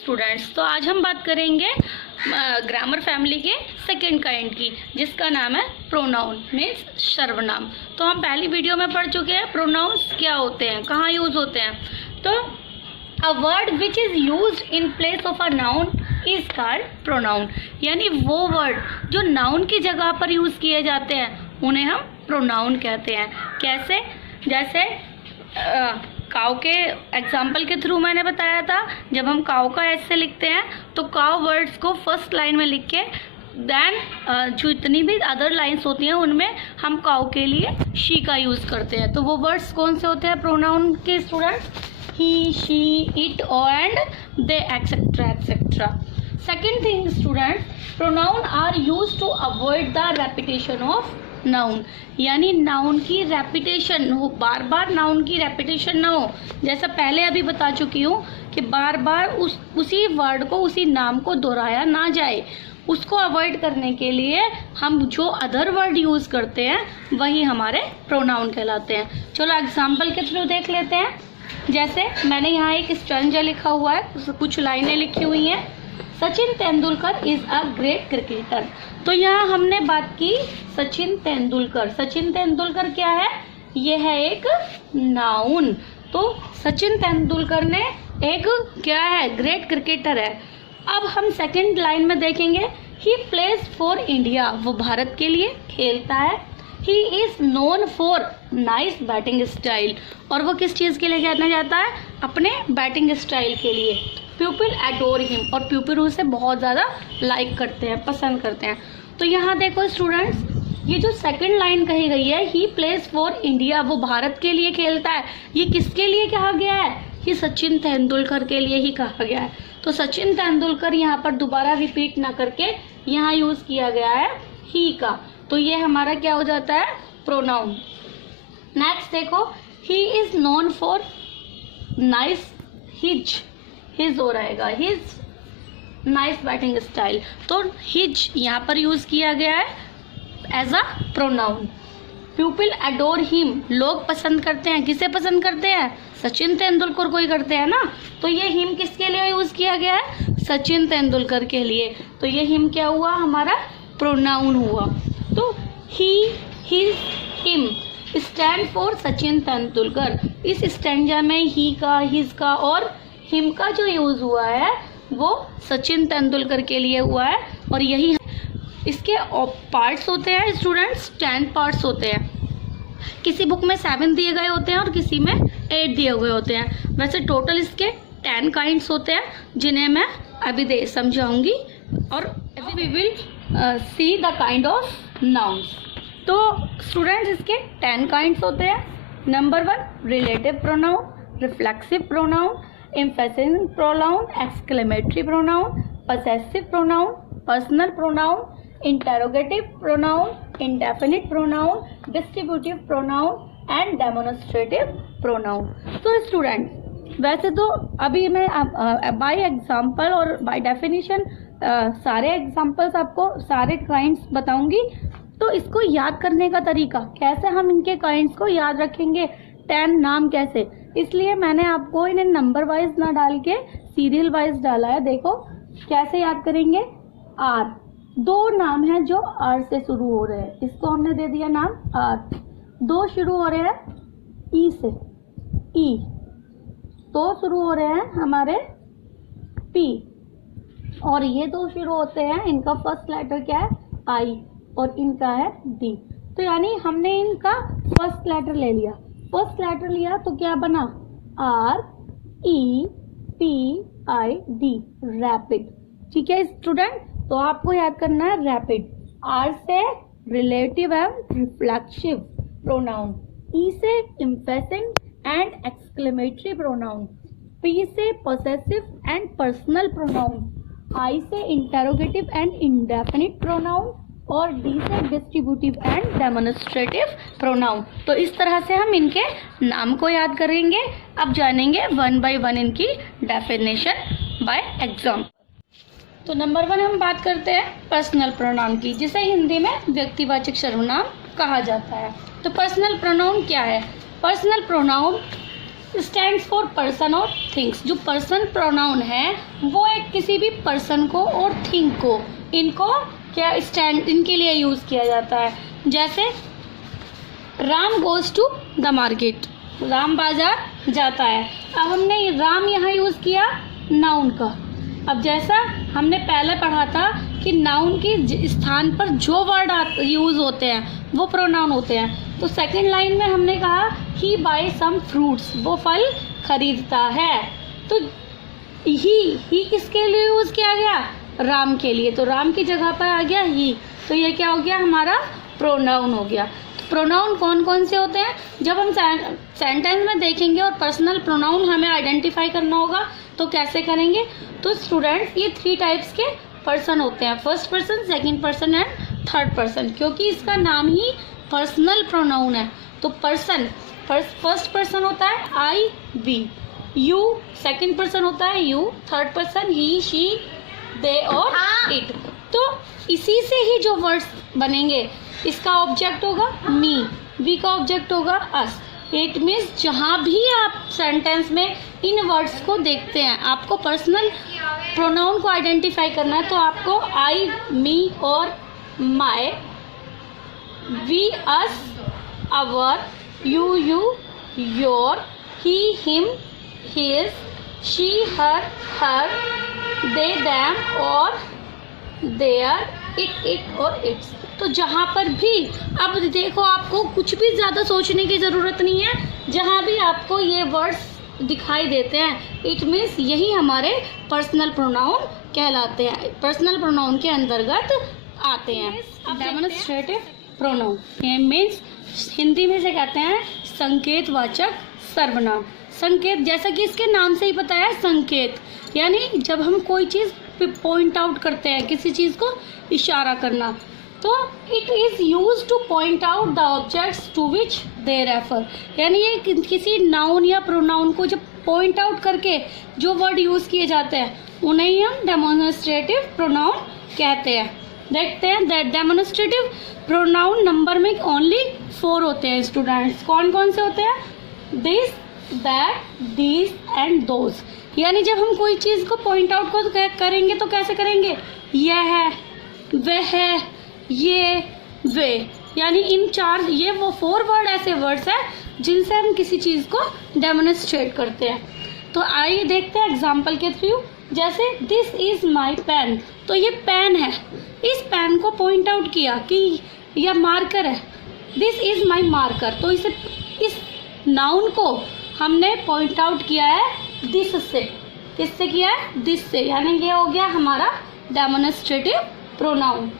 Students, तो आज हम बात करेंगे ग्रामर फैमिली के सेकंड काइंड की, जिसका नाम है प्रोनाउन मीन्स सर्वनाम। तो हम पहली वीडियो में पढ़ चुके हैं प्रोनाउंस क्या होते हैं, कहाँ यूज होते हैं। तो a word which is used in place of a noun is called pronoun, यानी वो वर्ड जो नाउन की जगह पर यूज किए जाते हैं उन्हें हम प्रोनाउन कहते हैं। कैसे? जैसे काव के एग्जाम्पल के थ्रू मैंने बताया था, जब हम काव का ऐसे लिखते हैं तो काव वर्ड्स को फर्स्ट लाइन में लिख के देन जो इतनी भी अदर लाइंस होती हैं उनमें हम काव के लिए शी का यूज़ करते हैं। तो वो वर्ड्स कौन से होते हैं प्रोनाउन के students? He, she, it and they etcetera etcetera. Second thing students, pronoun are use to avoid the repetition of noun, यानी नाउन की रेपिटेशन हो, बार बार नाउन की रेपिटेशन ना हो। जैसा पहले अभी बता चुकी हूँ कि बार बार उसी वर्ड को, उसी नाम को दोहराया ना जाए, उसको अवॉइड करने के लिए हम जो अदर वर्ड यूज करते हैं वही हमारे प्रोनाउन कहलाते हैं। चलो एग्जाम्पल के थ्रू देख लेते हैं। जैसे मैंने यहाँ एक स्ट्रेंजर लिखा हुआ है, कुछ लाइनें लिखी हुई हैं। Sachin Tendulkar is a great cricketer. तो यहाँ हमने बात की सचिन तेंदुलकर। सचिन तेंदुलकर क्या है? ये है एक नाउन। तो सचिन तेंदुलकर ने एक क्या है? ग्रेट क्रिकेटर है। अब हम सेकंड लाइन में देखेंगे, ही प्लेज फॉर इंडिया, वो भारत के लिए खेलता है। ही is known for nice batting style, और वो किस चीज़ के लिए जाना जाता है? अपने बैटिंग स्टाइल के लिए। पीपल एडोर हिम, और पीपल उसे बहुत ज़्यादा लाइक करते हैं, पसंद करते हैं। तो यहाँ देखो स्टूडेंट्स, ये जो सेकंड लाइन कही गई है, ही प्लेज फॉर इंडिया, वो भारत के लिए खेलता है, ये किसके लिए कहा गया है? ये सचिन तेंदुलकर के लिए ही कहा गया है। तो सचिन तेंदुलकर यहाँ पर दोबारा रिपीट ना करके यहाँ यूज़ किया गया है ही का। तो ये हमारा क्या हो जाता है? प्रोनाउन। नेक्स्ट देखो, he is known for nice his हो रहेगा, हिज नाइस बैटिंग स्टाइल। तो हिज यहाँ पर यूज किया गया है as a pronoun. People adore him, लोग पसंद करते हैं। किसे पसंद करते हैं? सचिन तेंदुलकर को ही करते हैं ना। तो ये हिम किसके लिए यूज किया गया है? सचिन तेंदुलकर के लिए। तो ये हिम क्या हुआ? हमारा प्रोनाउन हुआ। तो he, his, him stand for Sachin Tendulkar. इस स्टैंडा में ही का, हिज का और हिम का जो यूज हुआ है वो सचिन तेंदुलकर के लिए हुआ है। और यही इसके पार्ट्स होते हैं स्टूडेंट्स, 10 पार्ट्स होते हैं। किसी बुक में 7 दिए गए होते हैं और किसी में 8 दिए हुए होते हैं। वैसे टोटल इसके 10 काइंड्स होते हैं, जिन्हें मैं अभी समझाऊंगी, और we will see the kind of nouns. तो स्टूडेंट्स इसके 10 काइंड्स होते हैं। Number 1 relative pronoun, reflexive pronoun, emphasising pronoun, exclamatory pronoun, possessive pronoun, personal pronoun, interrogative pronoun, indefinite pronoun, distributive pronoun and demonstrative pronoun. तो student वैसे तो अभी मैं by example और बाय डेफिनेशन सारे एग्जांपल्स आपको सारे काइंड्स बताऊंगी। तो इसको याद करने का तरीका कैसे, हम इनके काइंड्स को याद रखेंगे, 10 नाम कैसे, इसलिए मैंने आपको इन्हें नंबर वाइज ना डाल के सीरियल वाइज डाला है। देखो कैसे याद करेंगे। आर, 2 नाम हैं जो आर से शुरू हो रहे हैं, इसको हमने दे दिया नाम आर। 2 शुरू हो रहे हैं ई से, ई। 2 शुरू हो रहे हैं हमारे पी, और ये 2 शुरू होते हैं, इनका फर्स्ट लेटर क्या है? आई, और इनका है डी। तो यानी हमने इनका फर्स्ट लेटर ले लिया। फर्स्ट लेटर लिया तो क्या बना? R E P I D, rapid. ठीक है स्टूडेंट, तो आपको याद करना है रैपिड। आर से रिलेटिव एंड रिफ्लेक्सिव प्रोनाउन, ई से emphasising and exclamatory pronoun, P से पोसेसिव एंड पर्सनल प्रोनाउन, आई से इंटेरोगेटिव एंड इंडेफिनिट प्रोनाउन, और डी से डिस्ट्रीब्यूटिव एंड डेमोन्स्ट्रेटिव प्रोनाउन। तो इस तरह से हम इनके नाम को याद करेंगे। अब जानेंगे 1 by 1 इनकी डेफिनेशन बाय एग्जाम्पल। तो नंबर 1 हम बात करते हैं पर्सनल प्रोनाउन की, जिसे हिंदी में व्यक्तिवाचक सर्वनाम कहा जाता है। तो पर्सनल प्रोनाउन क्या है? Personal pronoun stands for person और थिंग्स। जो पर्सन प्रोनाउन है वो एक किसी भी पर्सन को और थिंग को, इनको क्या स्टैंड इनके लिए यूज़ किया जाता है। जैसे Ram goes to the market, Ram बाजार जाता है। अब हमने राम यहाँ यूज़ किया नाउन का। अब जैसा हमने पहले पढ़ा था कि नाउन के स्थान पर जो वर्ड यूज़ होते हैं वो प्रोनाउन होते हैं। तो सेकंड लाइन में हमने कहा ही बाय सम फ्रूट्स, वो फल खरीदता है। तो ही किसके लिए यूज़ किया गया? राम के लिए। तो राम की जगह पर आ गया ही। तो ये क्या हो गया? हमारा प्रोनाउन हो गया। तो प्रोनाउन कौन कौन से होते हैं? जब हम सेंटेंस में देखेंगे और पर्सनल प्रोनाउन हमें आइडेंटिफाई करना होगा तो कैसे करेंगे? तो स्टूडेंट्स ये 3 टाइप्स के पर्सन होते हैं, first person, second person and third person, क्योंकि इसका नाम ही पर्सनल प्रोनाउन है। तो पर्सन फर्स्ट पर्सन होता है आई वी, यू सेकंड पर्सन होता है you, third person he she they और इट। तो इसी से ही जो वर्ड्स बनेंगे, इसका ऑब्जेक्ट होगा मी, वी का ऑब्जेक्ट होगा अस। इट मीन्स जहाँ भी आप सेंटेंस में इन वर्ड्स को देखते हैं, आपको पर्सनल प्रोनाउन को आइडेंटिफाई करना है, तो आपको आई, मी और my, we, us, our, you, your, he, him, his, she, her, they, them और देयर, इट और इट्स। तो जहाँ पर भी अब देखो, आपको कुछ भी ज़्यादा सोचने की ज़रूरत नहीं है। जहाँ भी आपको ये वर्ड्स दिखाई देते हैं, इट मीन्स यही हमारे पर्सनल प्रोनाउन कहलाते हैं, पर्सनल प्रोनाउन के अंतर्गत आते हैं। डेमोन्स्ट्रेटिव प्रोनाउन ये मीन्स हिंदी में से कहते हैं संकेतवाचक सर्वनाम। संकेत, जैसा कि इसके नाम से ही पता है, संकेत यानी जब हम कोई चीज़ पे पॉइंट आउट करते हैं, किसी चीज़ को इशारा करना, तो it is use to point out the objects to which they refer. यानी ये किसी नाउन या प्रोनाउन को जब पॉइंट आउट करके जो वर्ड यूज़ किए जाते हैं उन्हें ही हम डेमोन्स्ट्रेटिव प्रोनाउन कहते हैं। देखते हैं दैट डेमोन्स्ट्रेटिव प्रोनाउन नंबर में ओनली 4 होते हैं स्टूडेंट्स। कौन कौन से होते हैं? This, that, these and those. यानी जब हम कोई चीज़ को पॉइंट आउट को करेंगे तो कैसे करेंगे? यह है, वह है, ये, वे। यानी इन 4, ये वो 4 वर्ड ऐसे वर्ड्स हैं जिनसे हम किसी चीज़ को डेमोन्स्ट्रेट करते हैं। तो आइए देखते हैं एग्जाम्पल के थ्रू। जैसे दिस इज़ माई पेन, तो ये पेन है, इस पेन को पॉइंट आउट किया कि यह मार्कर है। दिस इज़ माई मार्कर, तो इस नाउन को हमने पॉइंट आउट किया है दिस से। किससे किया है? दिस से। यानी ये हो गया हमारा demonstrative pronoun.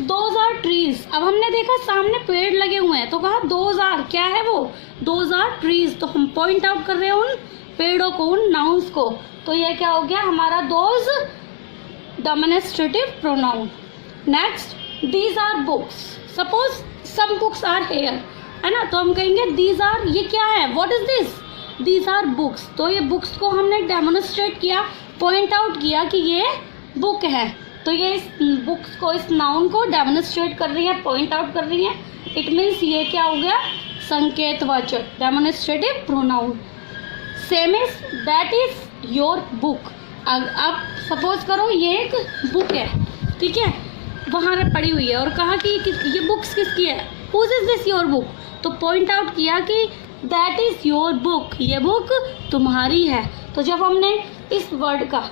Those are trees, अब हमने देखा सामने पेड़ लगे हुए हैं तो कहा दोज आर, क्या है वो? Those are trees. तो हम पॉइंट आउट कर रहे हैं उन पेड़ों को, उन नाउन्स को। तो ये क्या हो गया हमारा? Those demonstrative pronoun. Next, these are books. Suppose some books are here, है ना, तो हम कहेंगे दीज आर, ये क्या है? What is this? These are books. तो ये बुक्स को हमने डेमोन्स्ट्रेट किया, पॉइंट आउट किया कि ये बुक है। तो ये इस बुक्स को, इस नाउन को डेमोन्स्ट्रेट कर रही है, पॉइंट आउट कर रही है। इट मीन्स ये क्या हो गया? संकेतवाचक, demonstrative pronoun. Same is that is your book. अब सपोज करो ये एक बुक है, ठीक है, वहाँ पड़ी हुई है और कहा कि ये बुक्स किसकी है? Whose is this your book? तो पॉइंट आउट किया कि दैट इज योर बुक, ये बुक तुम्हारी है। तो जब हमने इस वर्ड का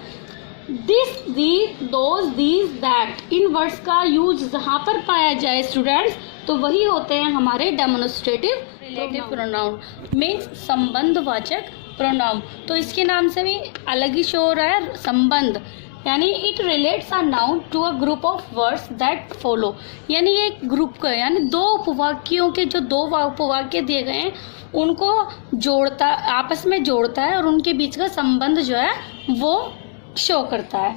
this, these, those, these, that, इन वर्ड्स का यूज जहाँ पर पाया जाए स्टूडेंट्स, तो वही होते हैं हमारे डेमोन्स्ट्रेटिव रिलेटिव प्रोनाउन, मीन्स संबंधवाचक प्रोनाउन। तो इसके नाम से भी अलग ही शो हो रहा है, संबंध। यानी it relates a noun to a group of words that follow. यानी ये एक ग्रुप का, यानी 2 उपवाक्यों के जो 2 उपवाक्य दिए गए हैं उनको जोड़ता, आपस में जोड़ता है और उनके बीच का संबंध जो है वो शो करता है।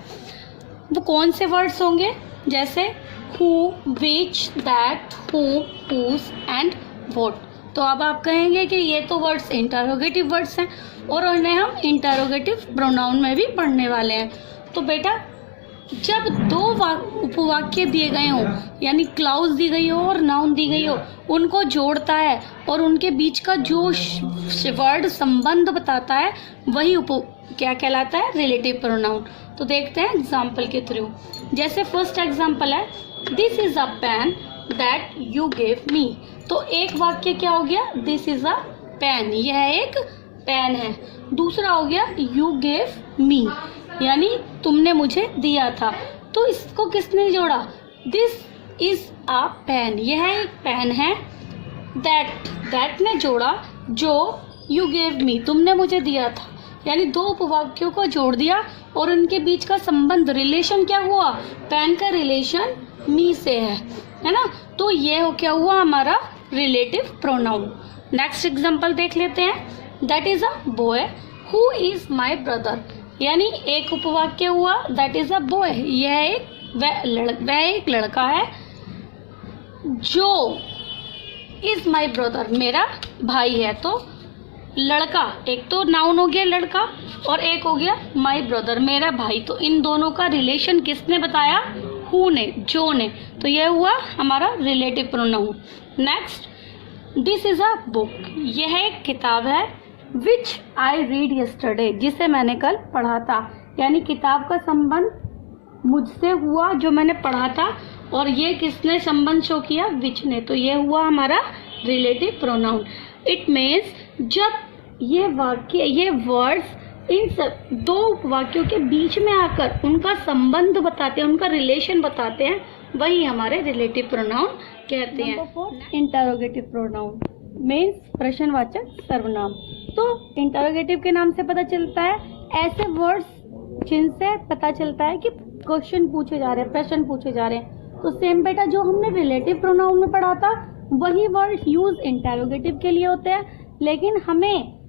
वो कौन से वर्ड्स होंगे? जैसे who, which, that, whose and what. तो अब आप कहेंगे कि ये तो वर्ड्स इंटरोगेटिव वर्ड्स हैं और उन्हें हम इंटरोगेटिव प्रोनाउन में भी पढ़ने वाले हैं। तो बेटा जब दो उपवाक्य दिए गए हों, यानी क्लाउज दी गई हो और नाउन दी गई हो, उनको जोड़ता है और उनके बीच का जो वर्ड संबंध बताता है वही क्या कहलाता है, रिलेटिव प्रोनाउन। तो देखते हैं एग्जाम्पल के थ्रू। जैसे फर्स्ट एग्जाम्पल है, this is a pen that you gave me. तो एक वाक्य क्या हो गया, दिस इज अ पेन, यह एक पेन है। दूसरा हो गया यू गेव मी, यानी तुमने मुझे दिया था। तो इसको किसने जोड़ा, दिस इज अ पेन, यह एक पेन है। दैट ने जोड़ा जो यू गेव मी, तुमने मुझे दिया था, यानी दो उपवाक्यों को जोड़ दिया और उनके बीच का संबंध, रिलेशन क्या हुआ, पेन का रिलेशन मी से है ना। तो ये हो क्या हुआ हमारा रिलेटिव प्रोनाउन। नेक्स्ट एग्जांपल देख लेते हैं, that is a boy who is my brother, यानी एक उपवाक्य हुआ दैट इज अ बॉय, यह वह एक लड़का है, जो इज माय ब्रदर, मेरा भाई है। तो लड़का, एक तो नाउन हो गया लड़का और एक हो गया माय ब्रदर, मेरा भाई। तो इन दोनों का रिलेशन किसने बताया, हु ने, जो ने। तो यह हुआ हमारा relative pronoun. Next, this is a book, यह एक किताब है, विच आई रीड यस्टरडे, जिसे मैंने कल पढ़ा था, यानी किताब का संबंध मुझसे हुआ जो मैंने पढ़ा था, और ये किसने संबंध शो किया, विच ने। तो ये हुआ हमारा रिलेटिव प्रोनाउन। इट मीन्स जब ये वाक्य, ये वर्ड्स इन सब दो वाक्यों के बीच में आकर उनका संबंध बताते हैं, उनका रिलेशन बताते हैं, वही हमारे रिलेटिव प्रोनाउन कहते हैं। इंटरोगेटिव प्रोनाउन मीन्स प्रश्नवाचक सर्वनाम। तो इंटरोगेटिव के नाम से पता चलता है ऐसे वर्ड्स जिनसे पता चलता है कि क्वेश्चन पूछे जा रहे हैं, प्रश्न पूछे जा रहे हैं। तो सेम बेटा जो हमने रिलेटिव प्रोनाउन में पढ़ा था वही वर्ड यूज इंटरोगेटिव के लिए होते हैं, लेकिन हमें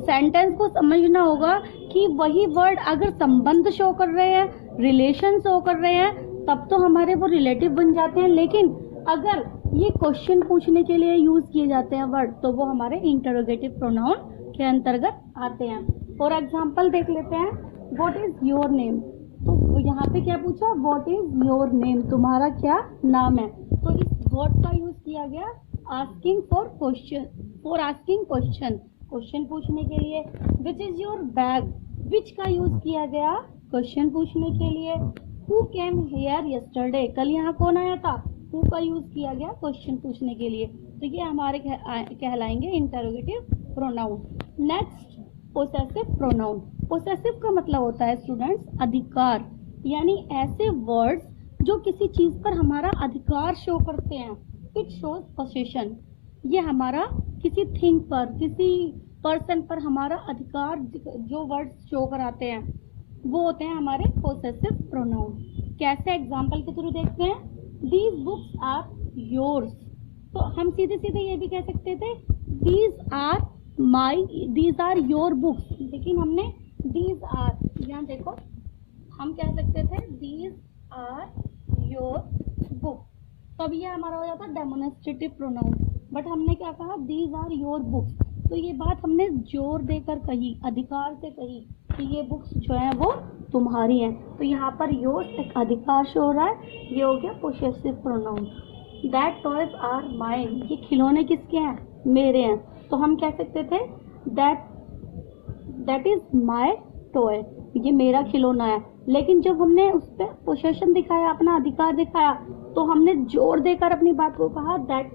सेंटेंस को समझना होगा कि वही वर्ड अगर संबंध शो कर रहे हैं, रिलेशन शो कर रहे हैं, तब तो हमारे वो रिलेटिव बन जाते हैं। लेकिन अगर ये क्वेश्चन पूछने के लिए यूज किए जाते हैं वर्ड, तो वो हमारे इंटरोगेटिव प्रोनाउन के अंतर्गत आते हैं। फॉर एग्जाम्पल देख लेते हैं, व्हाट इज योर नेम। तो यहाँ पे क्या पूछा, व्हाट इज योर नेम, तुम्हारा क्या नाम है। तो इस व्हाट का यूज किया गया asking for question, for asking question, question पूछने के लिए। विच इज योर बैग, विच का यूज किया गया क्वेश्चन पूछने के लिए। हु केम हियर यस्टरडे, कल यहाँ कौन आया था, हु का यूज किया गया क्वेश्चन पूछने के लिए। तो ये हमारे कहलाएंगे interrogative pronoun. Next, possessive pronoun. Possessive का मतलब होता है स्टूडेंट्स अधिकार, यानी ऐसे वर्ड्स जो किसी चीज पर हमारा अधिकार शो करते हैं। इट शोज पोसेशन, ये हमारा किसी थिंग पर, किसी पर्सन पर हमारा अधिकार जो वर्ड्स शो कराते हैं वो होते हैं हमारे पोसेसिव प्रोनाउन। कैसे, एग्जाम्पल के थ्रू देखते हैं। दीज बुक्स आर योर्स, तो हम सीधे सीधे ये भी कह सकते थे दीज आर योर बुक्स, लेकिन हमने दीज आर, यहाँ देखो हम कह सकते थे दीज आर योर बुक, तब ये हमारा हो जाता डेमोन्स्ट्रेटिव प्रोनाउन। बट हमने क्या कहा, दीज आर योर बुक्स, तो ये बात हमने जोर देकर कही, अधिकार से कही कि ये बुक्स जो है वो तुम्हारी हैं। तो यहाँ पर योर एक अधिकार शो हो रहा है, ये हो गया possessive pronoun. That toys are mine, ये खिलौने किसके हैं, मेरे हैं। तो हम कह सकते थे दैट इज माई टॉय, ये मेरा खिलौना है। लेकिन जब हमने उस पर पोसेशन दिखाया, अपना अधिकार दिखाया, तो हमने जोर देकर अपनी बात को कहा दैट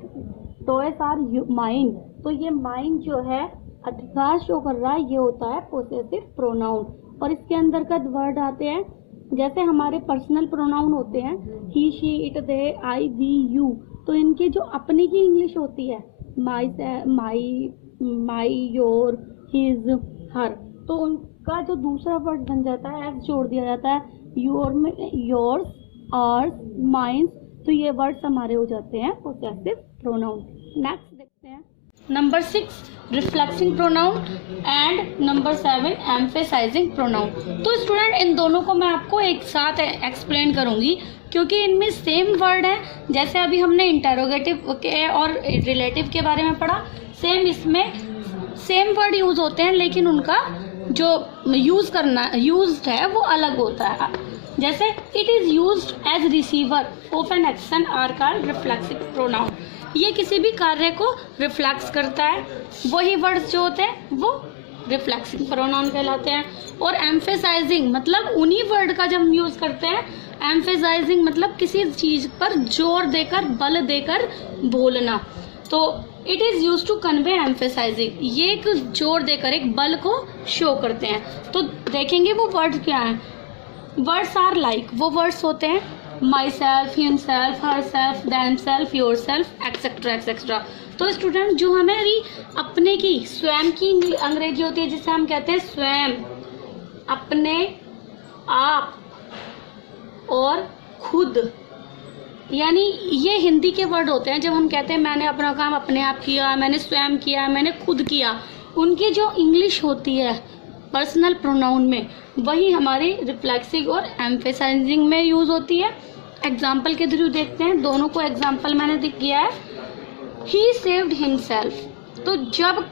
टॉयज आर माइन। तो ये माइन जो है अधिकार शो कर रहा है, ये होता है पोसेसिव प्रोनाउन। और इसके अंतर्गत वर्ड आते हैं, जैसे हमारे पर्सनल प्रोनाउन होते हैं he, she, it, they, I, we, you. तो इनकी जो अपनी की इंग्लिश होती है माई, योर, हिज, हर, तो उनका जो दूसरा वर्ड बन जाता है, एस जोड़ दिया जाता है, योर में योर्स, आर्स, माइंस। तो ये वर्ड्स हमारे हो जाते हैं पोसेसिव प्रोनाउन। नेक्स्ट देखते हैं number 6 reflexive pronoun and number 7 emphasizing pronoun. तो स्टूडेंट इन दोनों को मैं आपको एक साथ एक्सप्लेन करूंगी क्योंकि इनमें सेम वर्ड है। जैसे अभी हमने इंटरोगेटिव के और रिलेटिव के बारे में पढ़ा, सेम इसमें सेम वर्ड यूज होते हैं, लेकिन उनका जो यूज है वो अलग होता है। जैसे it is used as receiver of an action are called reflexive pronoun. ये किसी भी कार्य को रिफ्लेक्स करता है, वही वर्ड्स जो होते हैं वो रिफ्लेक्सिव प्रोनाउन कहलाते हैं। और एम्फेसाइजिंग मतलब उन्हीं वर्ड का जब हम यूज़ करते हैं, एम्फेसाइजिंग मतलब किसी चीज़ पर जोर देकर, बल देकर बोलना। तो it is use to convey emphasizing, ये एक जोर देकर, एक बल को शो करते हैं। तो देखेंगे वो वर्ड क्या हैं। वर्ड्स आर लाइक, वो वर्ड्स होते हैं my self, him self, her self, them self, your self, etcetera etcetera. तो स्टूडेंट जो हमारी अपने की, स्वयं की अंग्रेजी होती है जिसे हम कहते हैं स्वयं, अपने, आप और खुद, यानी ये हिंदी के वर्ड होते हैं। जब हम कहते हैं मैंने अपना काम अपने आप किया, मैंने स्वयं किया, मैंने खुद किया, उनकी जो इंग्लिश होती है पर्सनल प्रोनाउन में, वही हमारी रिफ्लेक्सिव और एम्फेसाइजिंग में यूज़ होती है। एग्जाम्पल के थ्रू देखते हैं, दोनों को एग्जाम्पल मैंने दिया है। ही सेव्ड हिमसेल्फ, तो जब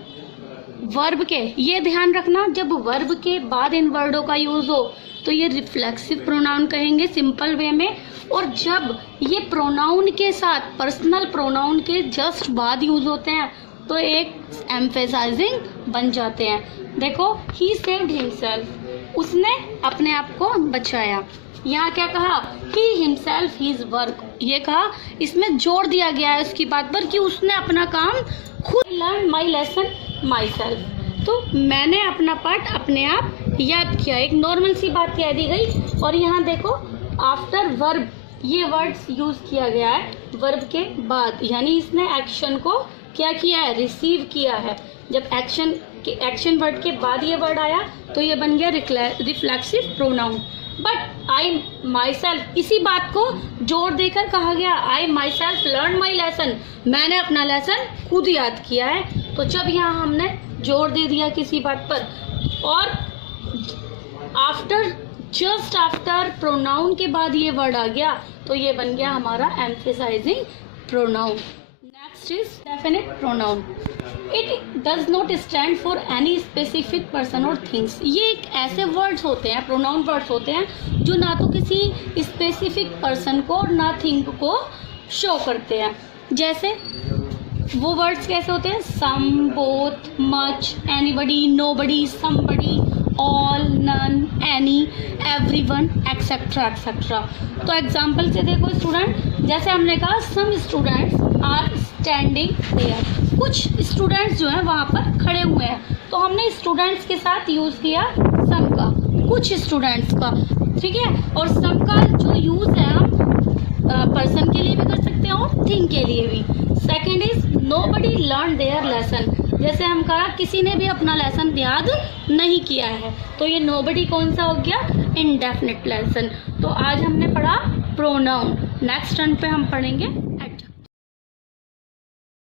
वर्ब के, ये ध्यान रखना, जब वर्ब के बाद इन वर्डों का यूज़ हो तो ये रिफ्लेक्सिव प्रोनाउन कहेंगे सिंपल वे में। और जब ये प्रोनाउन के साथ, पर्सनल प्रोनाउन के जस्ट बाद यूज़ होते हैं तो एक एम्फेसाइजिंग बन जाते हैं। देखो, ही सेव्ड हिमसेल्फ, उसने अपने आप को बचाया। यहाँ क्या कहा, ही हिमसेल्फ हिज वर्क, ये कहा, इसमें जोर दिया गया है उसकी बात पर कि उसने अपना काम खुद, learn my lesson my self, तो मैंने अपना पाठ अपने आप याद किया, एक नॉर्मल सी बात कह दी गई। और यहाँ देखो आफ्टर वर्ब, ये वर्ड्स यूज़ किया गया है वर्ब के बाद, यानी इसने एक्शन को क्या किया है, रिसीव किया है। जब एक्शन वर्ड के बाद ये वर्ड आया तो ये बन गया reflexive pronoun. But I myself, इसी बात को जोर देकर कहा गया, I myself learn my lesson, मैंने अपना लेसन खुद याद किया है। तो जब यहाँ हमने जोर दे दिया किसी बात पर, और आफ्टर, जस्ट आफ्टर प्रोनाउन के बाद ये वर्ड आ गया तो ये बन गया हमारा emphasizing pronoun. Next is definite pronoun. It does not stand for any specific person और थिंग्स। ये एक ऐसे वर्ड्स होते हैं, प्रोनाउन वर्ड्स होते हैं जो ना तो किसी स्पेसिफिक पर्सन को और ना थिंग को शो करते हैं। जैसे वो वर्ड्स कैसे होते हैं, some, both, much, anybody, nobody, somebody, all, none, any, everyone, etcetera etcetera. तो एग्जाम्पल से देखो स्टूडेंट, जैसे हमने कहा some students are standing there, कुछ स्टूडेंट्स जो हैं वहाँ पर खड़े हुए हैं, तो हमने स्टूडेंट्स के साथ यूज़ किया सम का, कुछ स्टूडेंट्स का, ठीक है। और सम का जो यूज़ है हम पर्सन के लिए भी कर सकते हैं और थिंग के लिए भी। Second is nobody learn their lesson, जैसे हम कहा किसी ने भी अपना लेसन याद नहीं किया है, तो ये नोबडी कौन सा हो गया, इंडेफिनिट लेसन। तो आज हमने पढ़ा प्रोनाउन, नेक्स्ट टर्न पे हम पढ़ेंगे